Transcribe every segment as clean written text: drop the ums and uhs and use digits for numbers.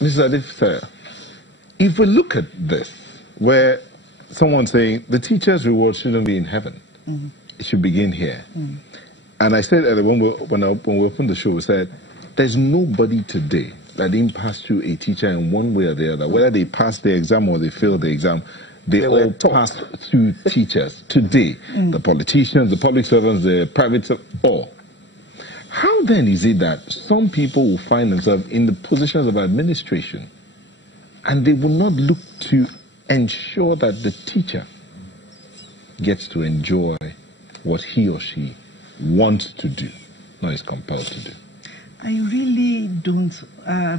Mr. Adif, sir, if we look at this, where someone's saying the teacher's reward shouldn't be in heaven, it should begin here. And I said when we opened the show, we said there's nobody today that didn't pass through a teacher in one way or the other, whether they passed the exam or they failed the exam. They all pass through teachers today. The politicians, the public servants, the private, all. How then is it that some people will find themselves in the positions of administration and they will not look to ensure that the teacher gets to enjoy what he or she wants to do, not is compelled to do? I really don't, a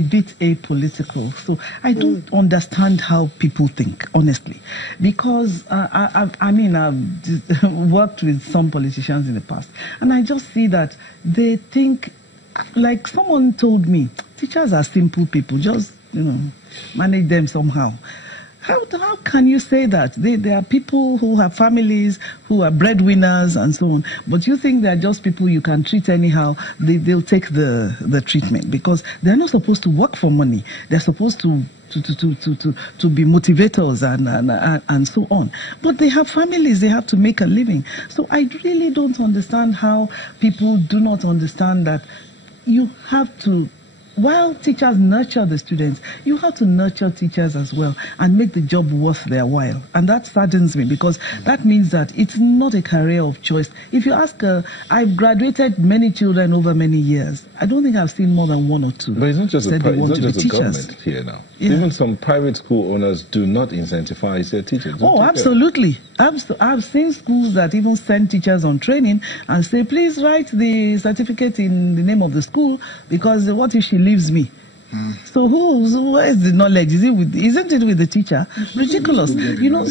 bit apolitical, so I don't understand how people think, honestly. Because, I mean, I've worked with some politicians in the past, and I just see that they think, like someone told me, teachers are simple people, just, manage them somehow. How can you say that? There are people who have families, who are breadwinners and so on, but you think they're just people you can treat anyhow, they'll take the treatment because they're not supposed to work for money. They're supposed to be motivators and so on. But they have families, they have to make a living. So I really don't understand how people do not understand that you have to, while teachers nurture the students, you have to nurture teachers as well and make the job worth their while. And that saddens me because that means that it's not a career of choice. If you ask, I've graduated many children over many years. I don't think I've seen more than one or two. But it's not just the government here now. Yeah. Even some private school owners do not incentivize their teachers. Oh, absolutely. I've seen schools that even send teachers on training and say, please write the certificate in the name of the school because what if she leaves me? So where is the knowledge? Isn't it with the teacher? Ridiculous.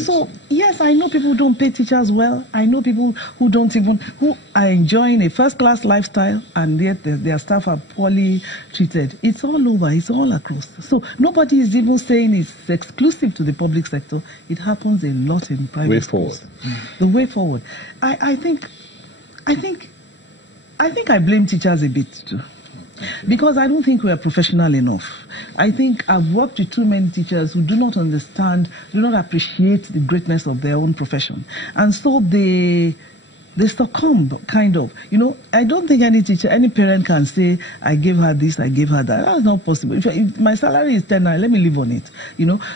So yes, I know people who don't pay teachers well. I know people who who are enjoying a first-class lifestyle and yet their staff are poorly treated. It's all over, it's all across. So nobody is even saying it's exclusive to the public sector. It happens a lot in private schools. The way forward. I think I blame teachers a bit too. Because I don't think we are professional enough. I think I've worked with too many teachers who do not understand, do not appreciate the greatness of their own profession. And so they succumb, kind of. I don't think any teacher, any parent can say, I gave her this, I gave her that. That's not possible. If my salary is 10 naira, let me live on it,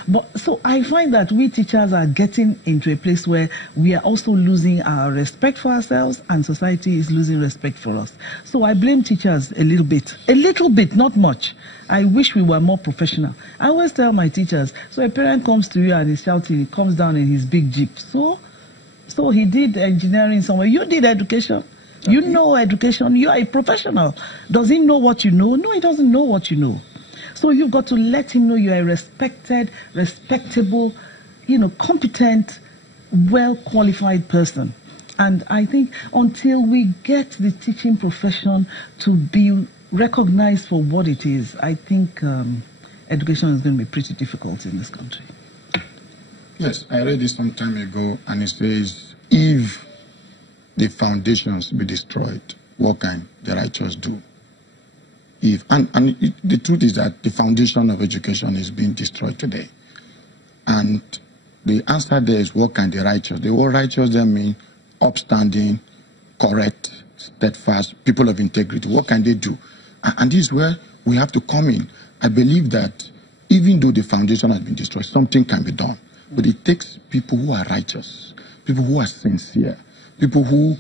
But so I find that we teachers are getting into a place where we are also losing our respect for ourselves and society is losing respect for us. So I blame teachers a little bit, not much. I wish we were more professional. I always tell my teachers, so a parent comes to you and is shouting, he comes down in his big jeep. So he did engineering somewhere. You did education. You know education. You are a professional. Does he know what you know? No, he doesn't know what you know. So you've got to let him know you are a respected, respectable, competent, well-qualified person. And I think until we get the teaching profession to be recognized for what it is, I think education is going to be pretty difficult in this country. Yes, I read this some time ago, and it says, if the foundations be destroyed, what can the righteous do? The truth is that the foundation of education is being destroyed today. And the answer there is, what can the righteous? The word righteous there means upstanding, correct, steadfast, people of integrity. What can they do? And this is where we have to come in. I believe that even though the foundation has been destroyed, something can be done. But it takes people who are righteous, people who are sincere, people who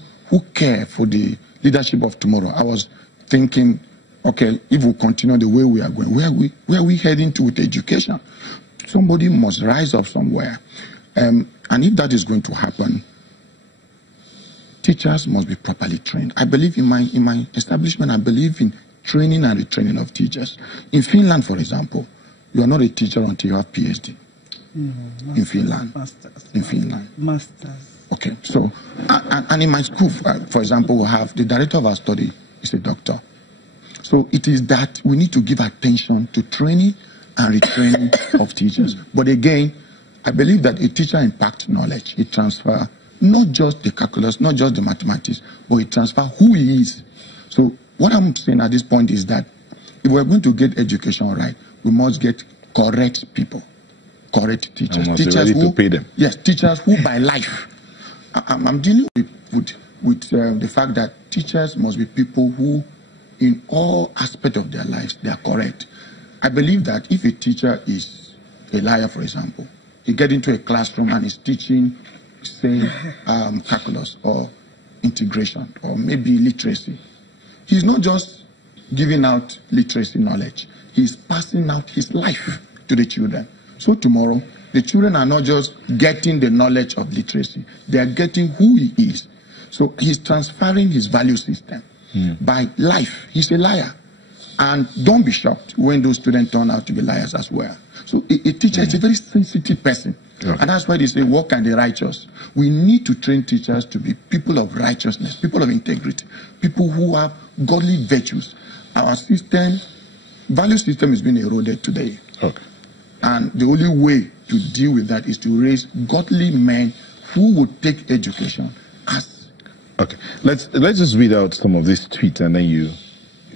care for the leadership of tomorrow. I was thinking, okay, if we continue the way we are going, where are we heading to with education? Somebody must rise up somewhere. And if that is going to happen, teachers must be properly trained. I believe in my establishment, I believe in training and retraining of teachers. In Finland, for example, you are not a teacher until you have PhD. In Finland. In Finland. Masters. Okay, so, and in my school, for example, we have the director of our study is a doctor. So it is that we need to give attention to training and retraining of teachers. But again, I believe that a teacher impacts knowledge. It transfers not just the calculus, not just the mathematics, but it transfers who he is. So what I'm saying at this point is that if we're going to get education right, we must get correct people, correct teachers. And must teachers be ready who, to pay them. Yes, teachers who by life. I'm dealing with the fact that teachers must be people who, in all aspects of their lives, they are correct. I believe that if a teacher is a liar, for example, he get into a classroom and is teaching, say, calculus or integration or maybe literacy, he's not just giving out literacy knowledge, he's passing out his life to the children. So tomorrow, the children are not just getting the knowledge of literacy, they are getting who he is. So he's transferring his value system by life. He's a liar. And don't be shocked when those students turn out to be liars as well. So a teacher is a very sensitive person. Okay. And that's why they say, walk and the righteous. We need to train teachers to be people of righteousness, people of integrity, people who have godly virtues. Our system, value system is being eroded today. Okay. And the only way to deal with that is to raise godly men who would take education as... Okay, let's just read out some of these tweets and then you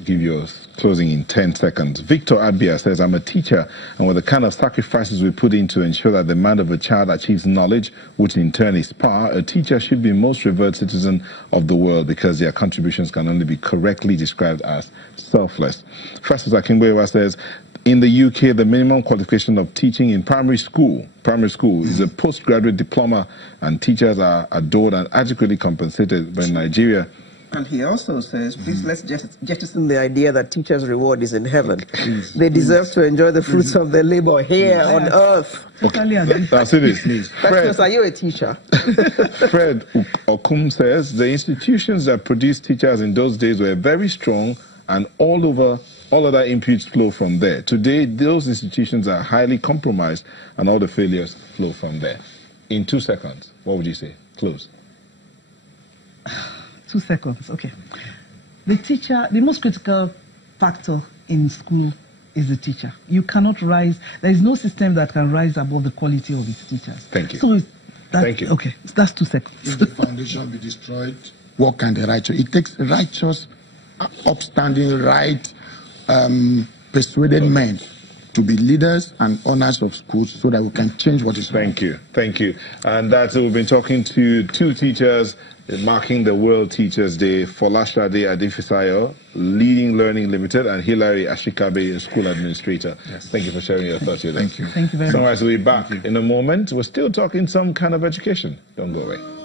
give your closing in 10 seconds. Victor Abia says, I'm a teacher, and with the kind of sacrifices we put in to ensure that the mind of a child achieves knowledge, which in turn is power, a teacher should be most revered citizen of the world because their contributions can only be correctly described as selfless. Francis Akingbewa says, in the UK, the minimum qualification of teaching in primary school is a postgraduate diploma, and teachers are adored and adequately compensated. But in Nigeria... And he also says, please let's jettison the idea that teachers' reward is in heaven. They deserve to enjoy the fruits of their labor here on earth. Okay. That's it. Fred, are you a teacher? Fred Okum says, the institutions that produced teachers in those days were very strong, and all other inputs flow from there. Today, those institutions are highly compromised, and all the failures flow from there. In 2 seconds, what would you say? Close. 2 seconds, okay. The teacher, the most critical factor in school is the teacher. You cannot rise, there is no system that can rise above the quality of its teachers. Thank you. So thank you. Okay, that's 2 seconds. If the foundation be destroyed, what can the righteous? It takes righteous, upstanding, persuaded men to be leaders and owners of schools so that we can change what is wrong. Thank you. And that's we've been talking to 2 teachers marking the World Teachers Day, Folashade Adefisayo, Leading Learning Limited, and Hilary Ashikabe, School Administrator. Yes. Thank you for sharing your thoughts with us. Thank you. Thank you very much. Sunrise will be back in a moment. We're still talking some kind of education. Don't go away.